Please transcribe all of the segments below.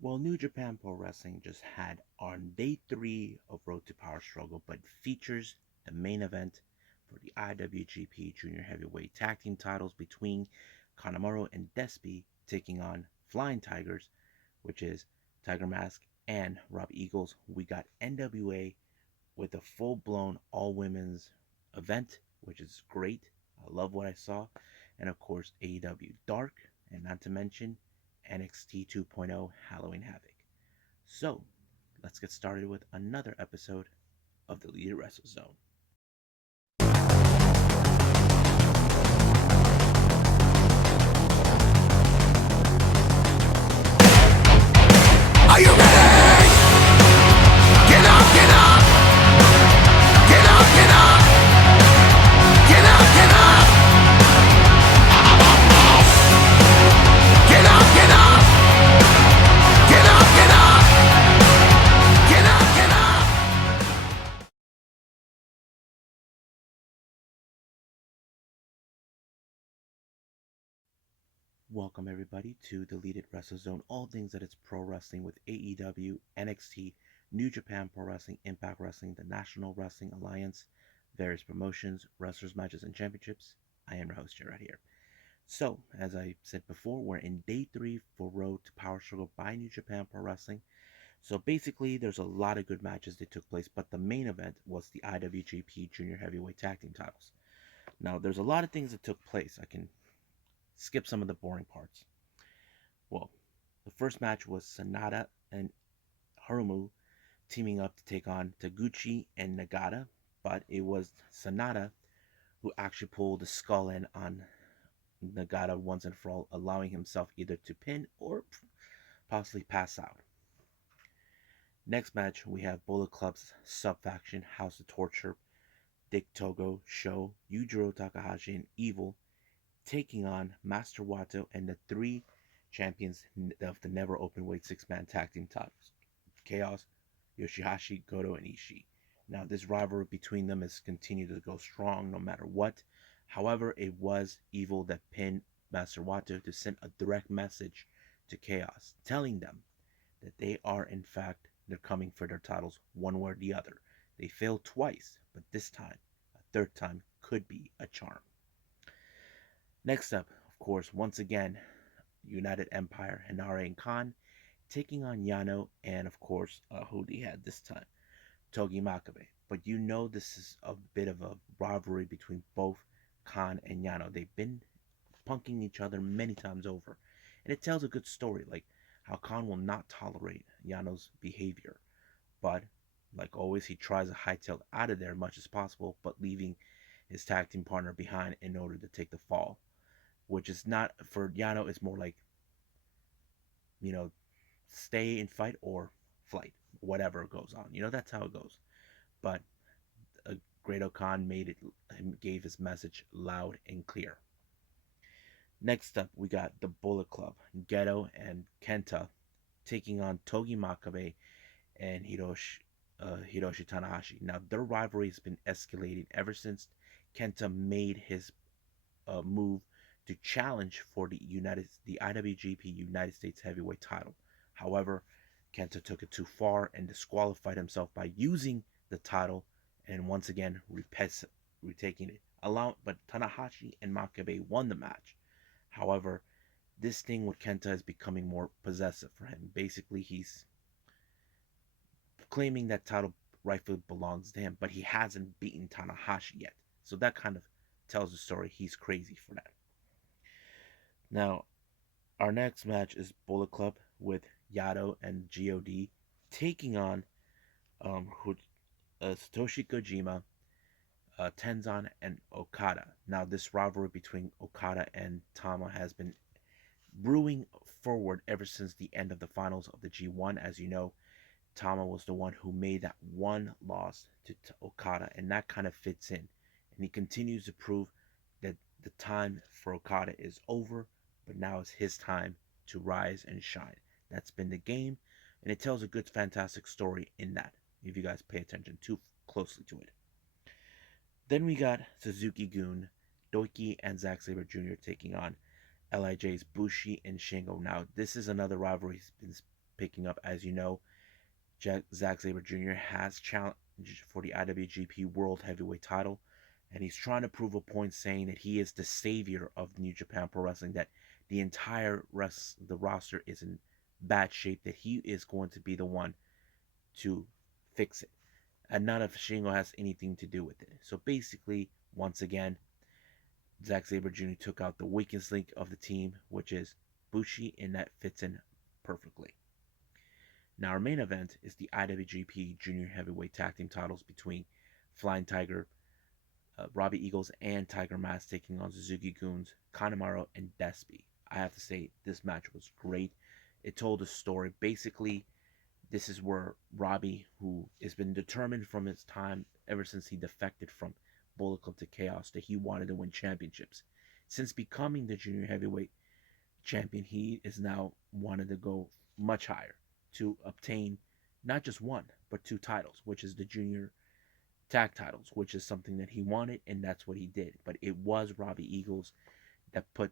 Well, New Japan Pro Wrestling just had on day 3 of Road to Power Struggle, but features the main event for the IWGP Junior Heavyweight Tag Team titles between Kanemaru and Despy taking on Flying Tigers, which is Tiger Mask and Rob Eagles. We got NWA with a full-blown all-women's event, which is great. I love what I saw. And of course, AEW Dark, and not to mention NXT 2.0 Halloween Havoc. So, let's get started with another episode of the Leader Wrestle Zone. Are you ready? Get up, get up! Get up, get up! Get up, get up! Get up, get up! Get up, get up! Get up, get up! Welcome everybody to the Leader Wrestle Zone, all things that it's pro wrestling with AEW, NXT, New Japan Pro Wrestling, Impact Wrestling, the National Wrestling Alliance, various promotions, wrestlers, matches, and championships. I am your host, Jared here. So, as I said before, we're in day 3 for Road to Power Struggle by New Japan Pro Wrestling. So basically, there's a lot of good matches that took place, but the main event was the IWGP Junior Heavyweight Tag Team titles. Now, there's a lot of things that took place. I can skip some of the boring parts. Well, the first match was Sanada and Harumu teaming up to take on Taguchi and Nagata, but it was Sanada who actually pulled the skull in on Nagata once and for all, allowing himself either to pin or possibly pass out. Next match, we have Bullet Club's sub-faction, House of Torture, Dick Togo, Sho, Yujiro Takahashi, and Evil taking on Master Wato and the 3 champions of the never openweight 6-man tag team titles, Chaos, Yoshihashi, Goto, and Ishii. Now, this rivalry between them has continued to go strong no matter what. However, it was Evil that pinned Master Wato to send a direct message to Chaos, telling them that they are, in fact, they're coming for their titles one way or the other. They failed twice, but this time, a third time could be a charm. Next up, of course, once again, United Empire, Hinare and Khan taking on Yano and, of course, who they had this time, Togi Makabe. But you know this is a bit of a rivalry between both Khan and Yano. They've been punking each other many times over. And it tells a good story, like how Khan will not tolerate Yano's behavior. But, like always, he tries to hightail out of there as much as possible, but leaving his tag team partner behind in order to take the fall. Which is not, for Yano, it's more like, you know, stay and fight or flight, whatever goes on. That's how it goes. But Great Khan gave his message loud and clear. Next up, we got the Bullet Club, Geto and Kenta taking on Togi Makabe and Hiroshi Tanahashi. Now, their rivalry has been escalating ever since Kenta made his move to challenge for the IWGP United States Heavyweight title. However, Kenta took it too far and disqualified himself by using the title and once again retaking it. But Tanahashi and Makabe won the match. However, this thing with Kenta is becoming more possessive for him. Basically, he's claiming that title rightfully belongs to him, but he hasn't beaten Tanahashi yet. So that kind of tells the story. He's crazy for that. Now, our next match is Bullet Club with Yado and God taking on Satoshi Kojima, Tenzan, and Okada. Now, this rivalry between Okada and Tama has been brewing forward ever since the end of the finals of the G1. As you know, Tama was the one who made that one loss to Okada, and that kind of fits in. And he continues to prove that the time for Okada is over, but now it's his time to rise and shine. That's been the game, and it tells a good, fantastic story in that, if you guys pay attention too closely to it. Then we got Suzuki-gun, Doiki, and Zack Sabre Jr. taking on LIJ's Bushi and Shingo. Now, this is another rivalry picking up. As you know, Zack Sabre Jr. has challenged for the IWGP World Heavyweight title, and he's trying to prove a point, saying that he is the savior of New Japan Pro Wrestling, that the entire the roster is in bad shape, that he is going to be the one to fix it, and none of Shingo has anything to do with it. So basically, once again, Zack Sabre Jr. took out the weakest link of the team, which is Bushi, and that fits in perfectly. Now, our main event is the IWGP Junior Heavyweight Tag Team titles between Flying Tiger, Robbie Eagles, and Tiger Mask taking on Suzuki Goons, Kanemaru, and Despy. I have to say, this match was great. It told a story. Basically, this is where Robbie, who has been determined from his time ever since he defected from Bullet Club to Chaos, that he wanted to win championships. Since becoming the junior heavyweight champion, he is now wanted to go much higher to obtain not just one, but two titles, which is the junior tag titles, which is something that he wanted, and that's what he did. But it was Robbie Eagles that put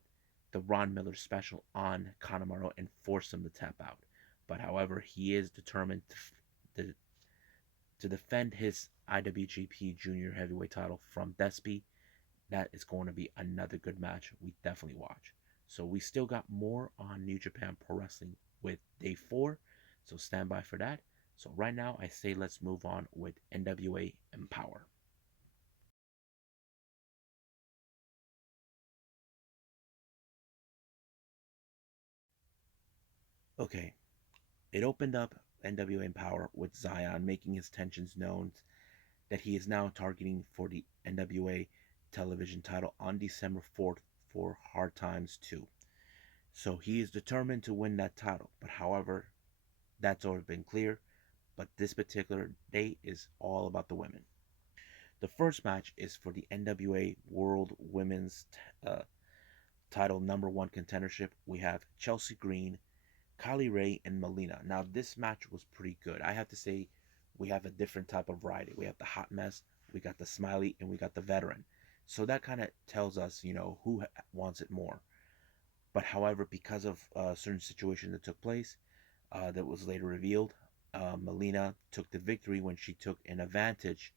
the Ron Miller special on Kanemaru and forced him to tap out. But however, he is determined to, to defend his IWGP Junior Heavyweight title from Despy. That is going to be another good match we definitely watch. So we still got more on New Japan Pro Wrestling with Day 4, so stand by for that. So right now, I say let's move on with NWA EmPowerrr. Okay, it opened up NWA EmPowerrr with Zion making his tensions known that he is now targeting for the NWA television title on December 4th for Hard Times 2. So he is determined to win that title, but however, that's already been clear. But this particular day is all about the women. The first match is for the NWA World Women's title number one contendership. We have Chelsea Green, Kylie Ray, and Melina. Now, this match was pretty good. I have to say, we have a different type of variety. We have the hot mess, we got the smiley, and we got the veteran. So that kind of tells us, who wants it more. But however, because of a certain situation that took place, that was later revealed, Melina took the victory when she took an advantage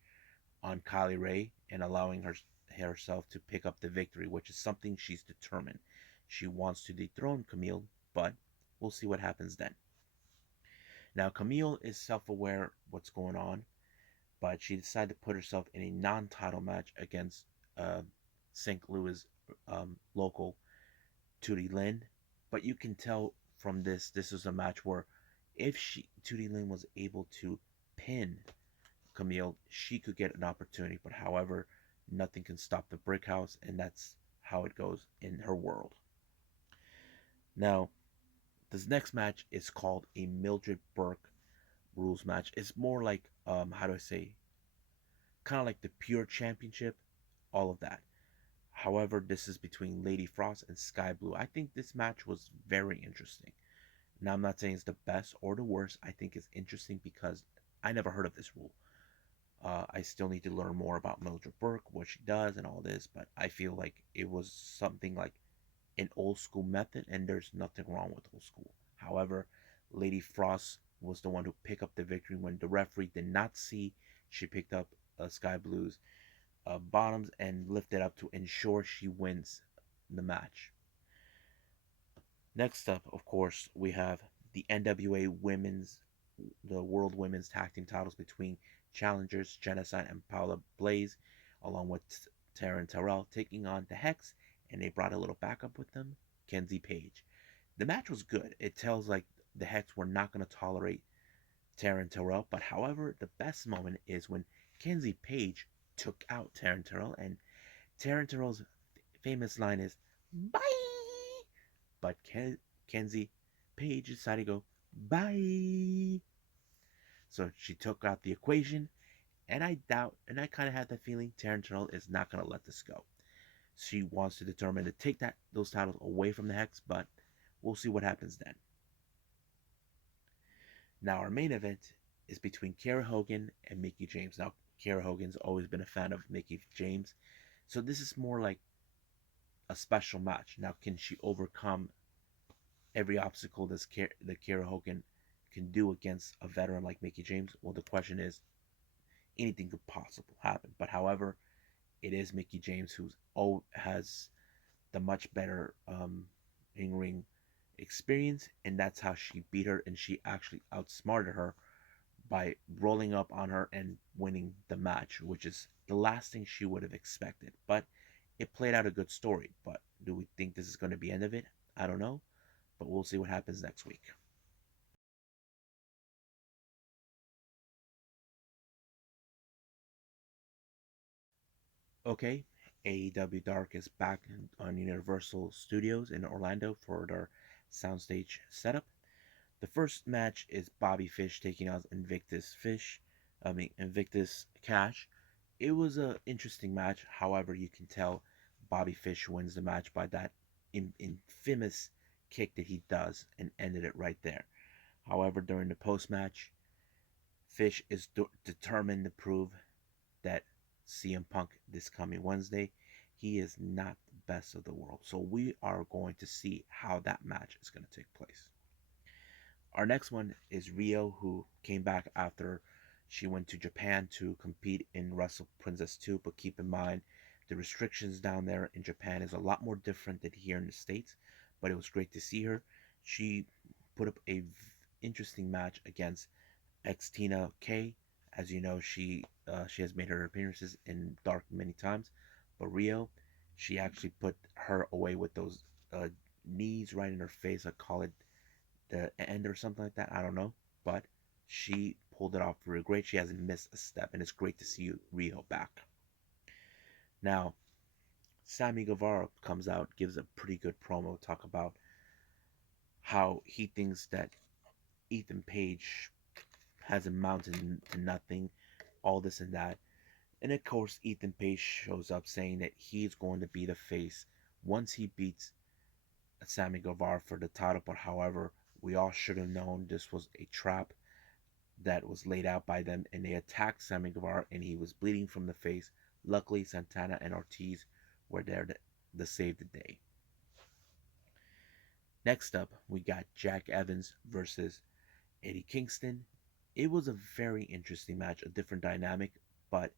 on Kylie Ray and allowing herself to pick up the victory, which is something she's determined. She wants to dethrone Camille, but we'll see what happens then. Now, Camille is self-aware what's going on, but she decided to put herself in a non-title match against St. Louis local Tootie Lynn. But you can tell from this is a match where if Tootie Lynn was able to pin Camille, she could get an opportunity. But however, nothing can stop the brick house, and that's how it goes in her world. Now, this next match is called a Mildred Burke rules match. It's more like how do I say, kind of like the pure championship, all of that. However, this is between Lady Frost and Sky Blue. I think this match was very interesting. Now, I'm not saying it's the best or the worst. I think it's interesting because I never heard of this rule. I still need to learn more about Mildred Burke, what she does, and all this. But I feel like it was something like an old school method, and there's nothing wrong with old school. However, Lady Frost was the one who picked up the victory when the referee did not see. She picked up Sky Blue's bottoms and lifted up to ensure she wins the match. Next up, of course, we have the the World Women's Tag Team titles between challengers Genocide and Paula Blaze, along with Tara and Terrell, taking on the Hex, and they brought a little backup with them, Kenzie Page. The match was good. It tells like the Hex were not going to tolerate Tara and Terrell, but however, the best moment is when Kenzie Page took out Tara and Terrell, and Tara and Terrell's famous line is "Bye." But Kenzie Page decided to go bye. So she took out the equation, and I doubt, and I kind of had the feeling Taryn Terrell is not going to let this go. She wants to determine to take those titles away from the Hex, but we'll see what happens then. Now our main event is between Kiera Hogan and Mickie James. Now Kiera Hogan's always been a fan of Mickie James, so this is more like a special match. Now can she overcome every obstacle that Kiera Hogan can do against a veteran like Mickey James, well, the question is anything could possibly happen. But however, it is Mickey James who's has the much better in ring experience, and that's how she beat her, and she actually outsmarted her by rolling up on her and winning the match, which is the last thing she would have expected. But it played out a good story. But do we think this is going to be the end of it? I don't know, but we'll see what happens next week. Okay, AEW Dark is back on Universal Studios in Orlando for their soundstage setup. The first match is Bobby Fish taking on Invictus Cash. It was an interesting match. However, you can tell Bobby Fish wins the match by that infamous kick that he does and ended it right there. However, during the post match, Fish is determined to prove that CM Punk this coming Wednesday, he is not the best of the world. So we are going to see how that match is going to take place. Our next one is Rio, who came back after she went to Japan to compete in Wrestle Princess 2. But keep in mind, the restrictions down there in Japan is a lot more different than here in the States. But it was great to see her. She put up a interesting match against Xtina K. As you know, she has made her appearances in Dark many times. But Rio, she actually put her away with those knees right in her face. I call it the end or something like that. I don't know, but she pulled it off really great. She hasn't missed a step, and it's great to see Rio back. Now, Sammy Guevara comes out, gives a pretty good promo, talk about how he thinks that Ethan Page has amounted to nothing, all this and that. And of course, Ethan Page shows up saying that he's going to be the face once he beats Sammy Guevara for the title. But however, we all should have known this was a trap that was laid out by them, and they attacked Sammy Guevara, and he was bleeding from the face. Luckily, Santana and Ortiz were there to save the day. Next up, we got Jack Evans versus Eddie Kingston. It was a very interesting match, a different dynamic, but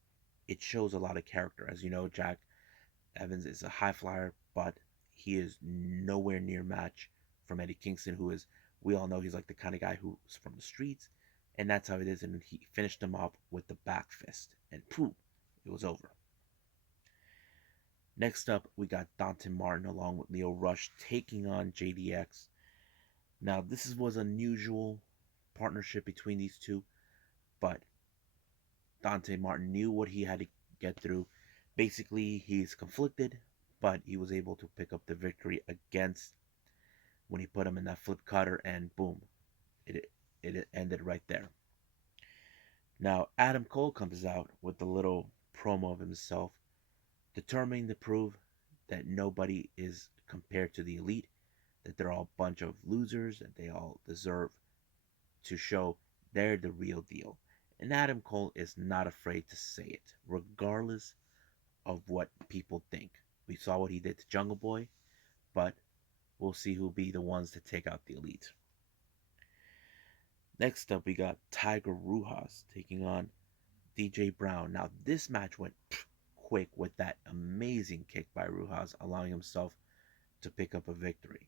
it shows a lot of character. As you know, Jack Evans is a high flyer, but he is nowhere near match from Eddie Kingston, who is, we all know he's like the kind of guy who's from the streets, and that's how it is. And he finished him off with the back fist, and boom, it was over. Next up, we got Dante Martin along with Leo Rush taking on JDX. Now, this was an unusual partnership between these two, but Dante Martin knew what he had to get through. Basically, he's conflicted, but he was able to pick up the victory against when he put him in that flip cutter, and boom, it it ended right there. Now, Adam Cole comes out with a little promo of himself, determining to prove that nobody is compared to the elite, that they're all a bunch of losers, that they all deserve to show they're the real deal. And Adam Cole is not afraid to say it, regardless of what people think. We saw what he did to Jungle Boy, but we'll see who'll be the ones to take out the elite. Next up, we got Tiger Rujas taking on DJ Brown. Now, this match went quick with that amazing kick by Rujas, allowing himself to pick up a victory.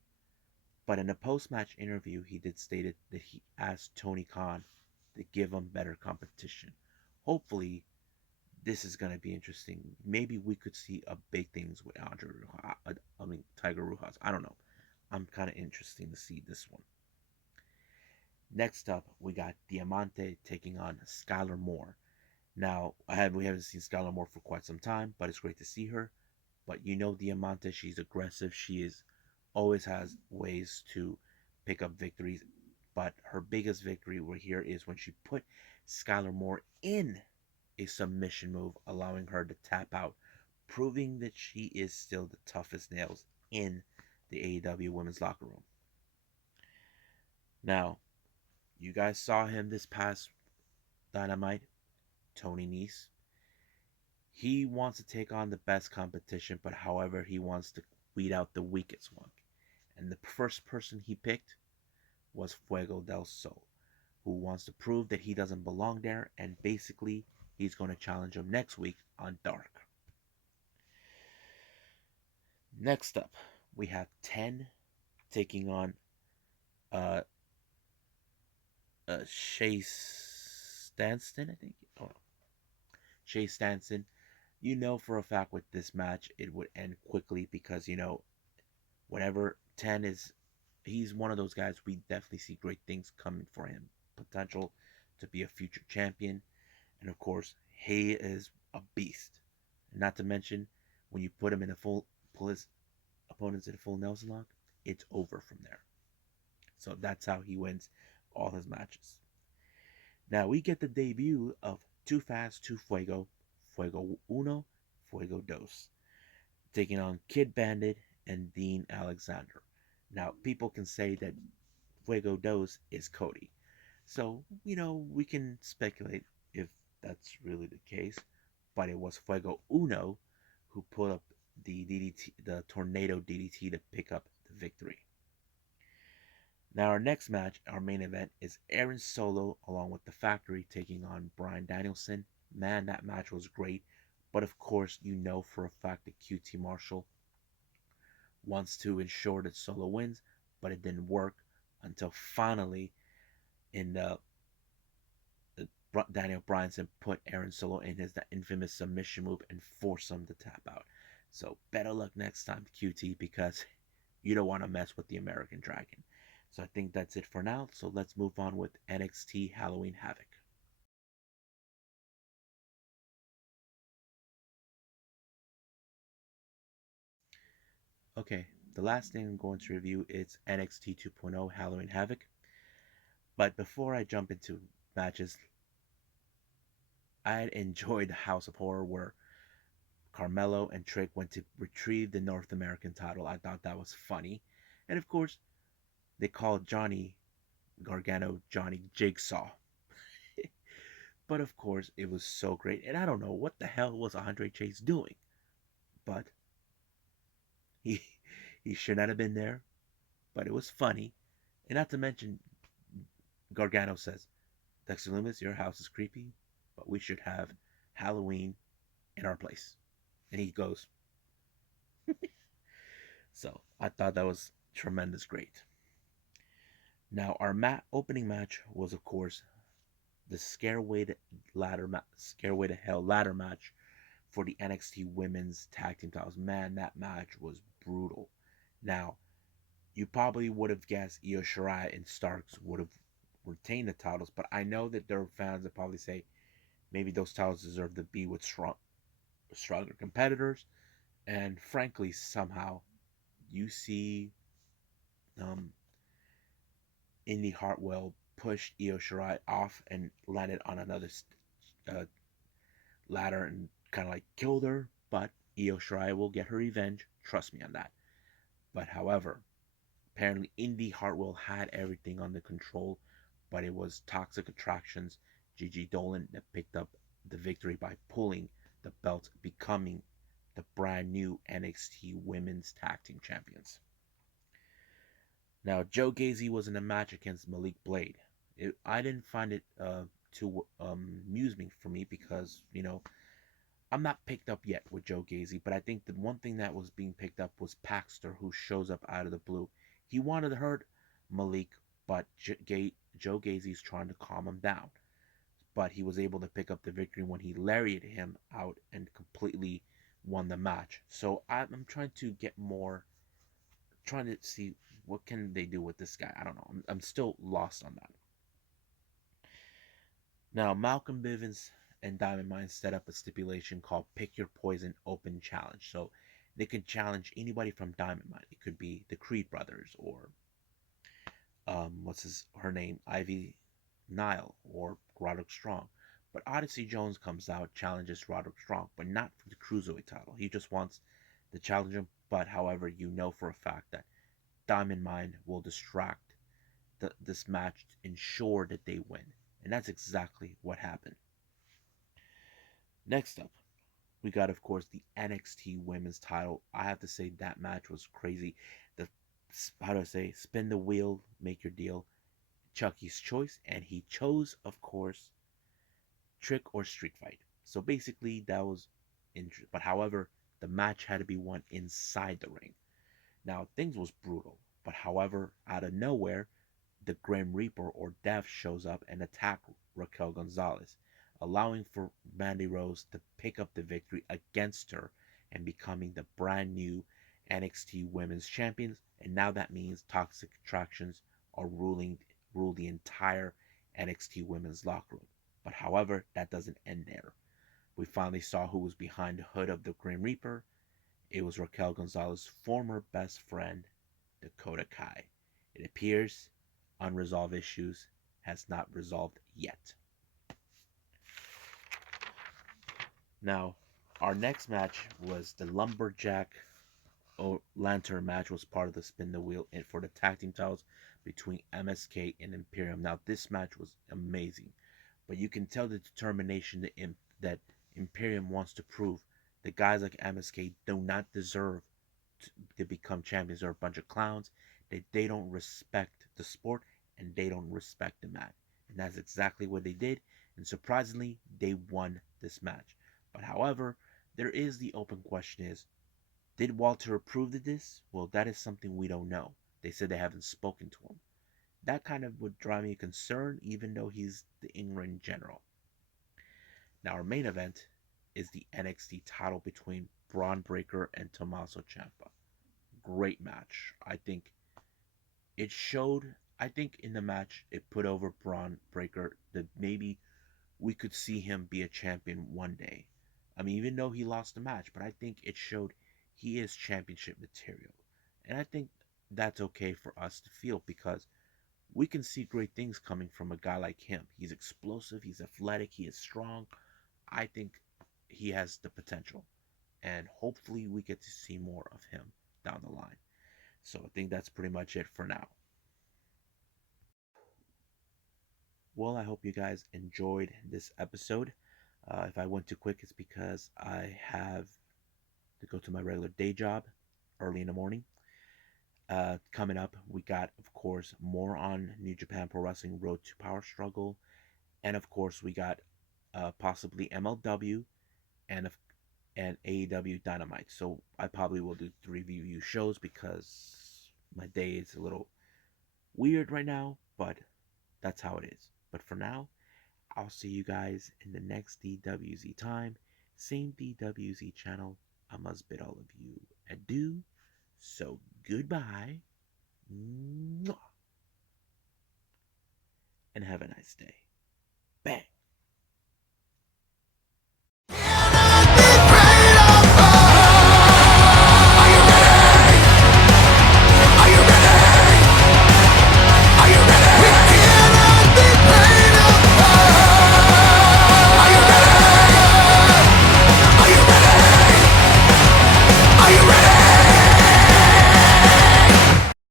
But in a post match interview, he did state that he asked Tony Khan to give him better competition. Hopefully, this is going to be interesting. Maybe we could see a big things with Tiger Rujas. I don't know. I'm kind of interested to see this one. Next up, we got Diamante taking on Skylar Moore. Now, we haven't seen Skylar Moore for quite some time, but it's great to see her. But you know Diamante, she's aggressive. She is always has ways to pick up victories. But her biggest victory right here is when she put Skylar Moore in a submission move, allowing her to tap out, proving that she is still the toughest nails in the AEW women's locker room. Now, you guys saw him this past Dynamite, Tony Nese. He wants to take on the best competition, but however, he wants to weed out the weakest one. And the first person he picked was Fuego del Sol. who wants to prove that he doesn't belong there, and basically he's going to challenge him next week on Dark. Next up, we have 10 taking on uh, Chase Stanston, I think. Oh, Chase Stanston. You know for a fact with this match it would end quickly because whenever 10 is, he's one of those guys we definitely see great things coming for him. Potential to be a future champion, and of course he is a beast. Not to mention when you put him in a full pull his opponents in a full Nelson lock, it's over from there. So that's how he wins all his matches. Now we get the debut of Too Fast, Too Fuego, Fuego Uno, Fuego Dos, taking on Kid Bandit and Dean Alexander. Now people can say that Fuego Dos is Cody. So, we can speculate if that's really the case. But it was Fuego Uno who put up the DDT, the Tornado DDT to pick up the victory. Now, our next match, our main event, is Aaron Solo along with the Factory taking on Bryan Danielson. Man, that match was great. But of course, you know for a fact that QT Marshall wants to ensure that Solo wins, but it didn't work until finally in Daniel Bryanson put Aaron Solo in his that infamous submission move and force him to tap out. So better luck next time, QT, because you don't want to mess with the American Dragon. So I think that's it for now. So let's move on with NXT Halloween Havoc. Okay, the last thing I'm going to review is NXT 2.0 Halloween Havoc. But before I jump into matches, I enjoyed House of Horror where Carmelo and Trick went to retrieve the North American title. I thought that was funny. And of course, they called Johnny Gargano Johnny Jigsaw. But of course, it was so great. And I don't know what the hell was Andre Chase doing. But he he should not have been there. But it was funny. And not to mention, Gargano says, Dexter Loomis, your house is creepy, but we should have Halloween in our place. And he goes. So I thought that was tremendous great. Now our opening match was of course the Scareway to Hell ladder match for the NXT Women's Tag Team titles. Man, that match was brutal. Now you probably would have guessed Io Shirai and Starks would have retained the titles, but I know that there are fans that probably say maybe those titles deserve to be with stronger competitors. And frankly, somehow you see um, Indy Hartwell pushed Io Shirai off and landed on another uh, ladder and kind of like killed her. But Io Shirai will get her revenge. Trust me on that. But however, apparently Indy Hartwell had everything under control, but it was Toxic Attractions, Gigi Dolan, that picked up the victory by pulling the belt, becoming the brand new NXT Women's Tag Team Champions. Now, Joe Gacy was in a match against Malik Blade. I didn't find it too amusing for me because, I'm not picked up yet with Joe Gacy, but I think the one thing that was being picked up was Paxter, who shows up out of the blue. He wanted to hurt Malik, but Joe Gacy's trying to calm him down. But he was able to pick up the victory when he lariated him out and completely won the match. So I'm trying to get more, trying to see what can they do with this guy. I don't know. I'm still lost on that. Now, Malcolm Bivens and Diamond Mine set up a stipulation called Pick Your Poison Open Challenge. So they could challenge anybody from Diamond Mine. It could be the Creed brothers or her name, Ivy Nile or Roderick Strong. But Odyssey Jones comes out, challenges Roderick Strong, but not for the Cruiserweight title. He just wants to challenge him. But however, you know for a fact that Diamond Mine will distract this match to ensure that they win. And that's exactly what happened. Next up, we got, of course, the NXT Women's title. I have to say that match was crazy. The How do I say? Spin the wheel, make your deal. Chucky's choice, and he chose, of course, trick or street fight. So basically, that was interesting. But however, the match had to be won inside the ring. Now, things was brutal. But however, out of nowhere, the Grim Reaper or Death shows up and attacks Raquel Gonzalez, allowing for Mandy Rose to pick up the victory against her and becoming the brand new NXT Women's Champions. And now that means Toxic Attractions are rule the entire NXT Women's locker room. But however, that doesn't end there. We finally saw who was behind the hood of the Grim Reaper. It was Raquel Gonzalez's former best friend, Dakota Kai. It appears unresolved issues has not resolved yet. Now, our next match was the Lumberjack Lantern match was part of the Spin the Wheel and for the tag team titles between MSK and Imperium. Now, this match was amazing, but you can tell the determination that Imperium wants to prove that guys like MSK do not deserve to become champions. They're a bunch of clowns. That they don't respect the sport and they don't respect the match. And that's exactly what they did. And surprisingly, they won this match. But however, there is the open question is, did Walter approve of this? Well, that is something we don't know. They said they haven't spoken to him. That kind of would drive me concerned, even though he's the in-ring general. Now, our main event is the NXT title between Braun Breaker and Tommaso Ciampa. Great match. I think in the match it put over Braun Breaker that maybe we could see him be a champion one day. I mean, even though he lost the match, but I think it showed he is championship material. And I think that's okay for us to feel because we can see great things coming from a guy like him. He's explosive, he's athletic, he is strong. I think he has the potential. And hopefully we get to see more of him down the line. So I think that's pretty much it for now. Well, I hope you guys enjoyed this episode. If I went too quick, it's because I have to go to my regular day job early in the morning. Coming up, we got, of course, more on New Japan Pro Wrestling Road to Power Struggle. And, of course, we got possibly MLW and, and AEW Dynamite. So I probably will do 3 review shows because my day is a little weird right now, but that's how it is. But for now, I'll see you guys in the next DWZ time. Same DWZ channel. I must bid all of you adieu. So goodbye. And have a nice day. Bang.